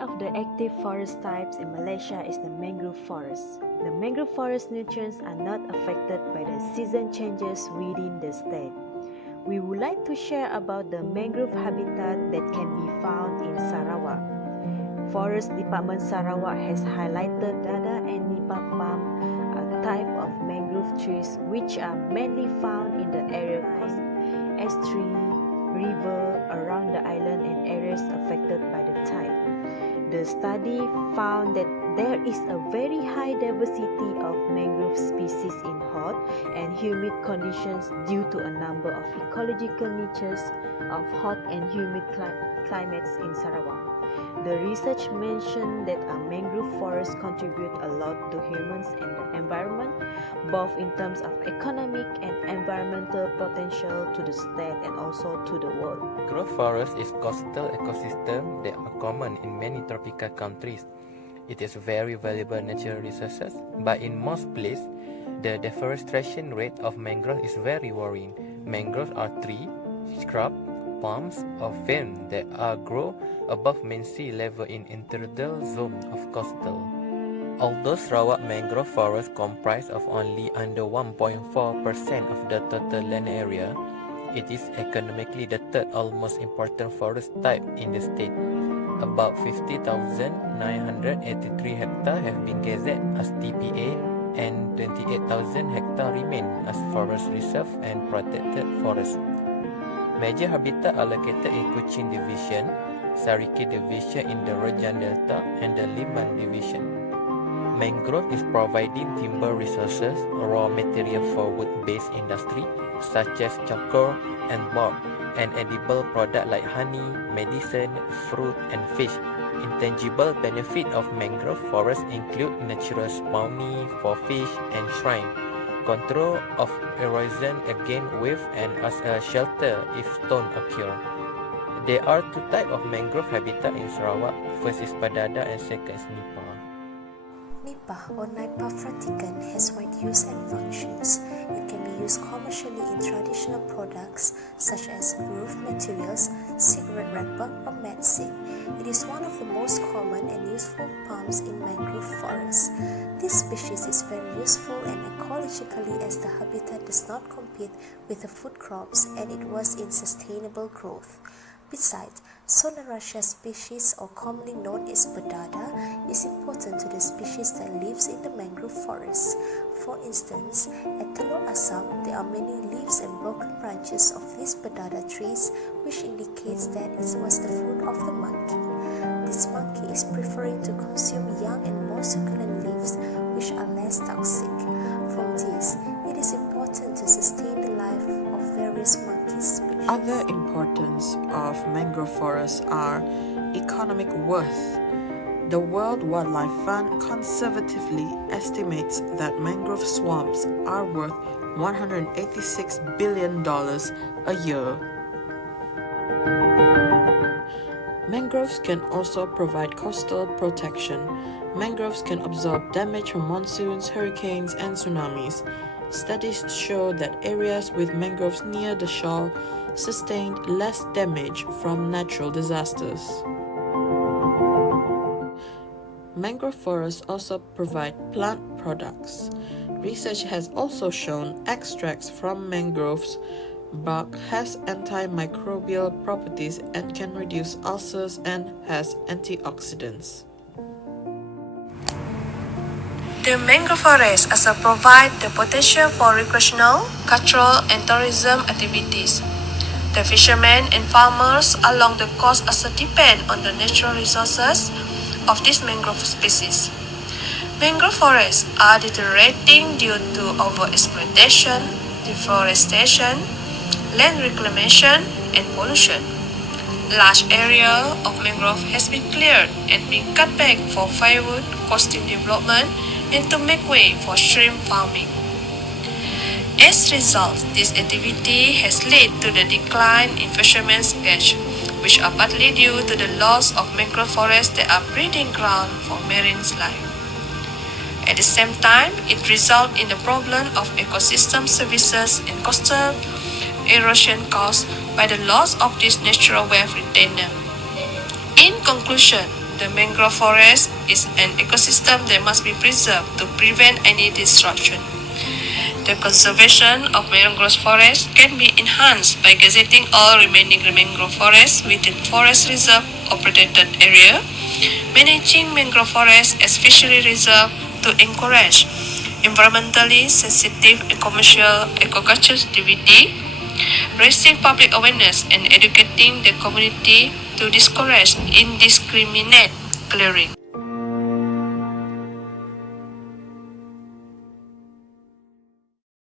One of the active forest types in Malaysia is the mangrove forest. The mangrove forest nutrients are not affected by the season changes within the state. We would like to share about the mangrove habitat that can be found in Sarawak. Forest Department Sarawak has highlighted Dada and Nipah palm, a type of mangrove trees which are mainly found in the area coast, estuary, river around the island and areas affected by the tide. The study found that there is a very high diversity of mangrove species in hot and humid conditions due to a number of ecological niches of hot and humid climates in Sarawak. The research mentioned that a mangrove forest contribute a lot to humans and the environment, both in terms of economic and environmental potential to the state and also to the world. Mangrove forest is coastal ecosystem that are common in many tropical countries. It is very valuable natural resources, but in most places, the deforestation rate of mangrove is very worrying. Mangroves are trees, shrubs, palms or ferns that are grow above mean sea level in intertidal zone of coastal. Although Sarawak mangrove forest comprise of only under 1.4% of the total land area, it is economically the third most important forest type in the state. About 50,983 hectares have been gazetted as TPA and 28,000 hectares remain as forest reserve and protected forest. Major habitat are located in Kuching Division, Sariki Division in the Rajan Delta, and the Liman Division. Mangrove is providing timber resources, raw material for wood-based industry such as charcoal and bark, and edible products like honey, medicine, fruit, and fish. Intangible benefit of mangrove forests include natural spawning for fish and shrimp, control of erosion against wave and as a shelter if storm occur. There are two types of mangrove habitat in Sarawak. First is Padada and second is Nipah. Nipah or Nipah fratican has wide use and functions. It can be used commercially in traditional products such as roof materials, cigarette wrapper or medicine. It is one of the most common and useful palms in mangrove forests. This species is very useful and ecologically as the habitat does not compete with the food crops and it was in sustainable growth. Besides, Solanaceae species, or commonly known as Bedada, is important to the species that lives in the mangrove forest. For instance, at Teluk Asam, there are many leaves and broken branches of these Bedada trees, which indicates that it was the food of the monkey. This monkey is preferring to consume young and more succulent leaves, which are less toxic. From this, it is important to sustain the life of various monkey species. Other importance of mangrove forests are economic worth. The World Wildlife Fund conservatively estimates that mangrove swamps are worth $186 billion a year. Mangroves can also provide coastal protection. Mangroves can absorb damage from monsoons, hurricanes, and tsunamis. Studies show that areas with mangroves near the shore sustained less damage from natural disasters. Mangrove forests also provide plant products. Research has also shown extracts from mangroves bark has antimicrobial properties and can reduce ulcers and has antioxidants. The mangrove forest also provide the potential for recreational, cultural, and tourism activities. The fishermen and farmers along the coast also depend on the natural resources of this mangrove species. Mangrove forests are deteriorating due to overexploitation, deforestation, land reclamation, and pollution. Large area of mangrove has been cleared and been cut back for firewood, coastal development, and to make way for shrimp farming. As a result, this activity has led to the decline in fishermen's catch, which are partly due to the loss of mangrove forests that are breeding ground for marine life. At the same time, it results in the problem of ecosystem services and coastal erosion caused by the loss of this natural wave retainer. In conclusion, The mangrove forest is an ecosystem that must be preserved to prevent any destruction. The conservation of mangrove forests can be enhanced by gazetting all remaining mangrove forests within forest reserve or protected area, managing mangrove forests as fishery reserve to encourage environmentally sensitive and commercial aquaculture activity, raising public awareness and educating the community to discourage indiscriminate clearing.